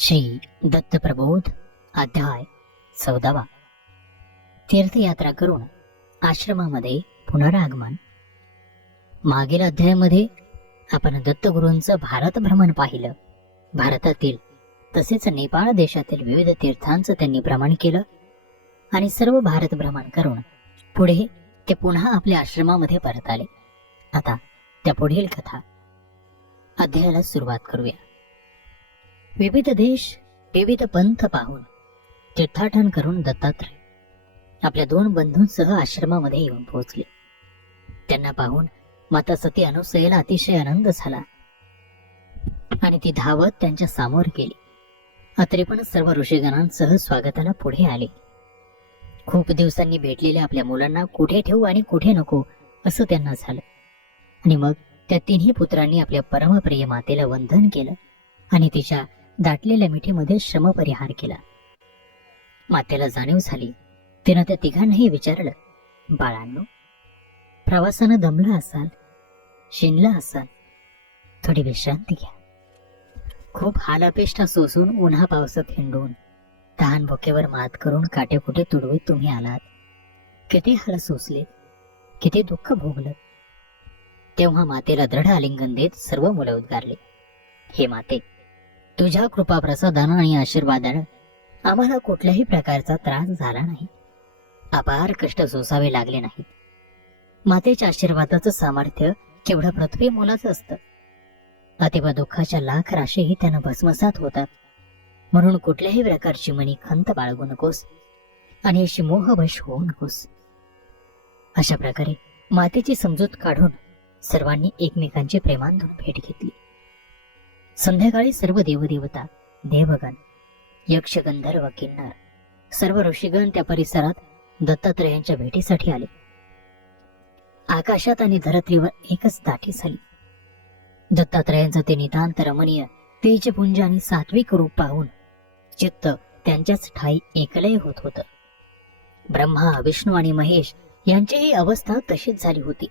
श्री दत्त प्रबोध अध्याय 14. तीर्थयात्रा करून आश्रमामध्ये पुनरागमन. मागील अध्यायामध्ये आपण दत्तगुरूंचं भारत भ्रमण पाहिलं. भारतातील तसेच नेपाळ देशातील विविध तीर्थांचं त्यांनी भ्रमण केलं आणि सर्व भारत भ्रमण करून पुढे ते पुन्हा आपल्या आश्रमामध्ये परत आले. आता त्या पुढील कथा अध्यायाला सुरुवात करूया. विविध देश विविध पंथ पाहून तीर्थाटन करून दत्तात्रय आपल्या 2 बंधूंसह आश्रमामध्ये येऊन पोहोचले. त्यांना पाहून माता सती अनुसयेला अतिशय आनंद झाला आणि ती धावत त्यांच्या समोर गेली. अत्रे पण सर्व ऋषीगणांसह स्वागताला पुढे आले. खूप दिवसांनी भेटलेल्या आपल्या मुलांना कुठे ठेवू आणि कुठे नको असं त्यांना झालं आणि मग त्या 3ही पुत्रांनी आपल्या परमप्रिय मातेला वंदन केलं आणि तिच्या दाटलेल्या मिठीमध्ये श्रमपरिहार केला. मातेला जाणीव झाली. तिनं त्या तिघांनाही विचारलं, बाळांनो, प्रवासानं दमलं असाल, शिनलं असाल, थोडी विश्रांती घ्या. खूप हालापेष्टा सोसून उन्हा पावसात हिंडून तहान भुकेवर मात करून काटेकुटे तुडवीत तुम्ही आलात. किती हाल सोसले, किती दुःख भोगलं. तेव्हा मातेला दृढ आलिंगन देत सर्व मुलं उद्गारले, हे माते, तुझ्या कृपा प्रसादानं आणि आशीर्वादानं आम्हाला कुठल्याही प्रकारचा त्रास झाला नाही. अपार कष्ट सोसावे लागले नाहीत. मातेच्या आशीर्वादाचं सामर्थ्य केवढं पृथ्वी मोलाचं असतं. अतिवा दुःखाच्या लाख राशीही त्यानं भस्मसात होतात. म्हणून कुठल्याही प्रकारची मनी खंत बाळगू नकोस आणि अशी मोहवश होऊ नकोस. अशा प्रकारे मातेची समजूत काढून सर्वांनी एकमेकांची प्रेमांधून भेट घेतली. संध्याकाळी सर्व देवदेवता, देवगण, यक्ष, गंधर्व, किन्नर, सर्व ऋषीगण त्या परिसरात दत्तात्रयांच्या भेटीसाठी आले. आकाशात आणि धरत्रीवर एकच दाटी झाली. दत्तात्रयांचं ते नितांत रमणीय तेजपुंज आणि सात्विक रूप पाहून चित्त त्यांच्याच ठाई एकलय होत होतं. ब्रह्मा, विष्णू आणि महेश यांचीही अवस्था तशीच झाली होती.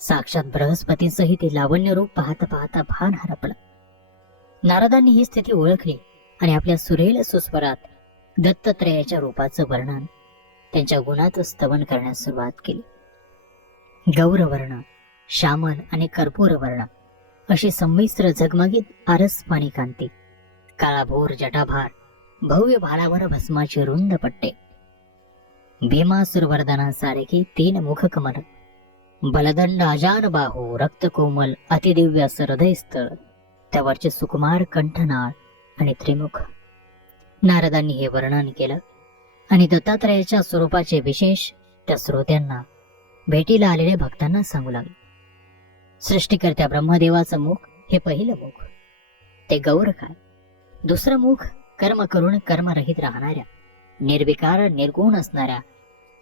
साक्षात बृहस्पतीचंही ते लावण्य रूप पाहता पाहता भान हरपलं. नारदांनी ही स्थिती ओळखली आणि आपल्या सुरेल सुस्वरात दत्तात्रयाच्या रूपाचं वर्णन, त्यांच्या गुणाचं स्तवन करण्यास सुरुवात केली. गौरवर्ण, श्यामल आणि कर्पूरवर्ण अशी संमिश्र झगमगीत आरसपाणी कांती, काळाभोर जटाभार, भव्य भालावर भस्माचे रुंद पट्टे, भीमासुरवर्धनासारखी 3 मुख कमल, बलदंड अजान बाहू, रक्त कोमल अतिदिव्य असं हृदयस्थळ, त्यावरचे सुकुमार कंठनाळ आणि त्रिमुख. नारदांनी हे वर्णन केलं आणि दत्तात्रयाच्या स्वरूपाचे विशेष त्या श्रोत्यांना, भेटीला आलेल्या भक्तांना सांगू लागले. सृष्टीकर्त्या ब्रह्मदेवाचं मुख हे पहिलं मुख, ते गौर काय. दुसरं मुख कर्म करून कर्मरहित राहणाऱ्या, निर्विकार निर्गुण असणाऱ्या,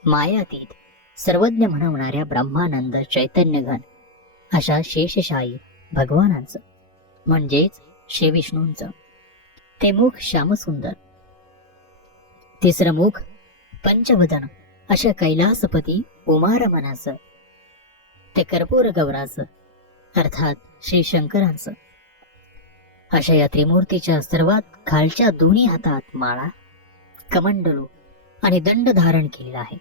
मायातीत सर्वज्ञ म्हणवणाऱ्या ब्रह्मानंद चैतन्यघन अशा शेषशाही भगवानांचं, म्हणजेच श्री विष्णूंचं ते मुख श्यामसुंदर. तिसरं मुख पंचवदन अशा कैलासपती उमारमनाचं, ते कर्पूर गौराचं अर्थात श्री शंकरांचं. अशा या त्रिमूर्तीच्या सर्वात खालच्या 2 हातात माळा, कमंडलू आणि दंड धारण केलेला आहे.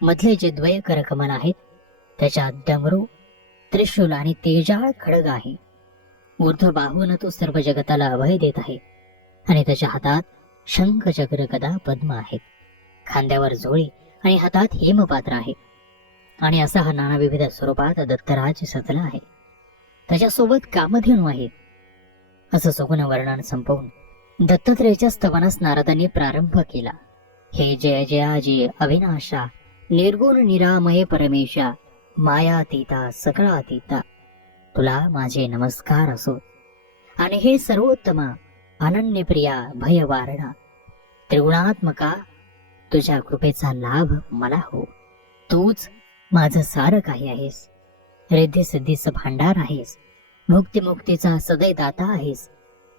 मधले जे द्वय करकमल आहेत त्याच्यात डमरू, त्रिशूल आणि तेजाळ खडग आहे. ऊर्ध्व बाहून तो सर्व जगताला अभय देत आहे आणि त्याच्या हातात शंख, चक्र, गदा, पद्म आहेत. खांद्यावर झोळी आणि हातात हेमपात्र आहे. आणि असा हा नाना विविध स्वरूपात दत्तराज सजला आहे. त्याच्यासोबत कामधेनू आहे. असं सगुण वर्णन संपवून दत्तात्रयाच्या स्तवनास नारदांनी प्रारंभ केला. हे जय जयाजी अविनाशा, निर्गुण निरामय परमेशा, मायातीता सकळातीता, तुला माझे नमस्कार असो. आणि हे सर्वोत्तमा, अनन्यप्रिया, भयवारणा, त्रिगुणात्मका, तुझ्या कृपेचा लाभ मला हो. तूच माझं सारं काही आहेस. रिद्धी सिद्धीचं भांडार आहेस. मुक्तिमुक्तीचा सदै दाता आहेस.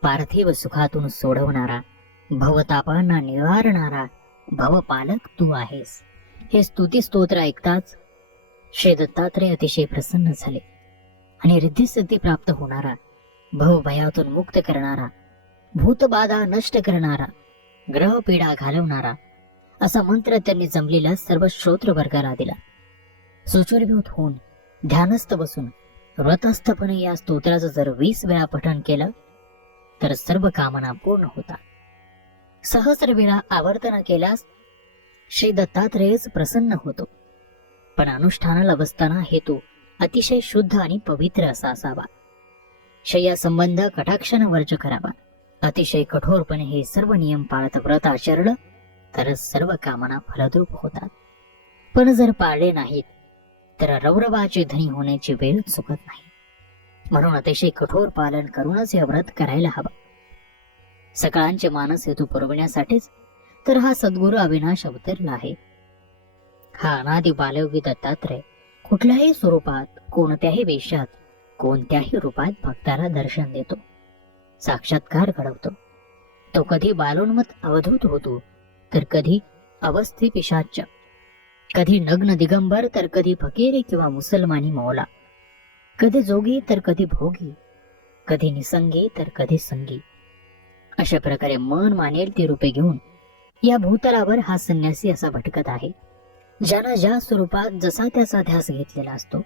पार्थिव सुखातून सोडवणारा, भवतापांना निवारणारा भवपालक तू आहेस. हे स्तुती स्तोत्र ऐकताच श्री दत्तात्रय अतिशय प्रसन्न झाले आणि रिद्धी सिद्धी प्राप्त होणारा, भवभयातून मुक्त करणारा भूतबाधा नष्ट करणारा, ग्रहपीडा घालवणारा असा मंत्र त्यांनी जमलेल्या सर्व श्रोत्र वर्गाला दिला. सुचूरभूत होऊन ध्यानस्थ बसून व्रतस्थपणे या स्तोत्राचं जर 20 वेळा पठण केलं तर सर्व कामना पूर्ण होतात. सहस्र वेळा आवर्तन केल्यास श्री दत्तात्रेयच प्रसन्न होतो. पण अनुष्ठानाला बसताना हेतू अतिशय शुद्ध आणि पवित्र असा असावा. शय्या संबंध कटाक्षाने वर्ज करावा. अतिशय कठोरपणे हे सर्व नियम पाळत व्रत आचरलं तरच सर्व कामना फलद्रूप होतात. पण जर पाळले नाहीत तर रौरवाचे धनी होण्याची वेळ चुकत नाही. म्हणून अतिशय कठोर पालन करूनच हे व्रत करायला हवं. सकाळांचे मानस हेतू पुरविण्यासाठीच तर हा सद्गुरू अविनाश अवतरला आहे. हा अनादि बालयोगी दत्तात्रय कुठल्याही स्वरूपात, कोणत्याही वेशात, कोणत्याही रूपात भक्ताला दर्शन देतो, साक्षात्कार घडवतो. तो कधी बालोन्मत अवधूत होतो तर कधी अवस्थी पिशाच, कधी नग्न दिगंबर तर कधी फकीर किंवा मुसलमानी मौला, कधी जोगी तर कधी भोगी, कधी निसंगी तर कधी संगी. अशा प्रकारे मन मानेल ती रूपे घेऊन या भूतलावर हा संन्यासी असा भटकत आहे. ज्यानं ज्या स्वरूपात जसा त्याचा ध्यास घेतलेला असतो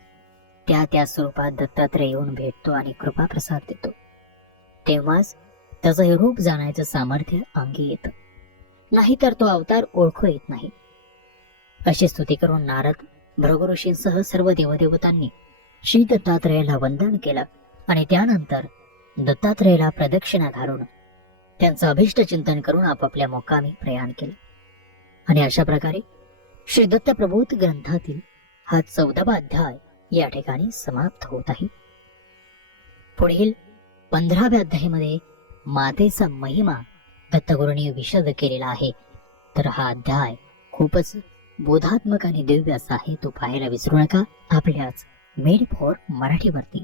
त्या त्या स्वरूपात दत्तात्रय येऊन भेटतो आणि कृपा प्रसाद देतो. तेव्हाच त्याचं हे रूप जाण्याचं सामर्थ्य अंगी येतं, नाहीतर तो अवतार ओळखू येत नाही. अशी स्तुती करून नारद भृगु ऋषींसह सर्व देवदेवतांनी श्री दत्तात्रयाला वंदन केलं आणि त्यानंतर दत्तात्रयाला प्रदक्षिणा घालून त्यांचं अभिष्ट चिंतन करून आपापल्या मुक्कामी प्रयाण केलं. आणि अशा प्रकारे श्री दत्त प्रबोध ग्रंथातील हा 14वा अध्याय या ठिकाणी समाप्त होत आहे. पुढील 15व्या अध्यायामध्ये मातेचा महिमा दत्तगुरूंनी विशद केलेला आहे. तर हा अध्याय खूपच बोधात्मक आणि दिव्य असा आहे. तो पाहायला विसरू नका आपल्याच मेड फॉर मराठीवरती.